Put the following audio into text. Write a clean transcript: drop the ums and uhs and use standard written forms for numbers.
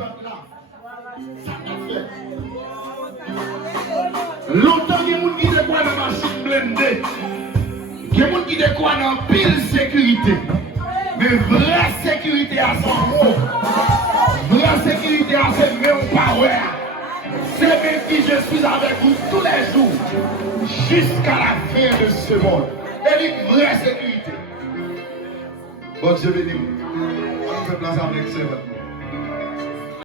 va là. Ça t'a fait. Longtemps, il y a des gens qui découvrent dans la machine blindée. Il y a des gens qui découvrent dans pile sécurité. Mais vraie sécurité à son mot. Vraie sécurité à ses mêmes power. C'est même qui je suis avec vous tous les jours. Jusqu'à la fin de ce monde. Et une vraie sécurité. Bon Dieu béni. On fait place avec ce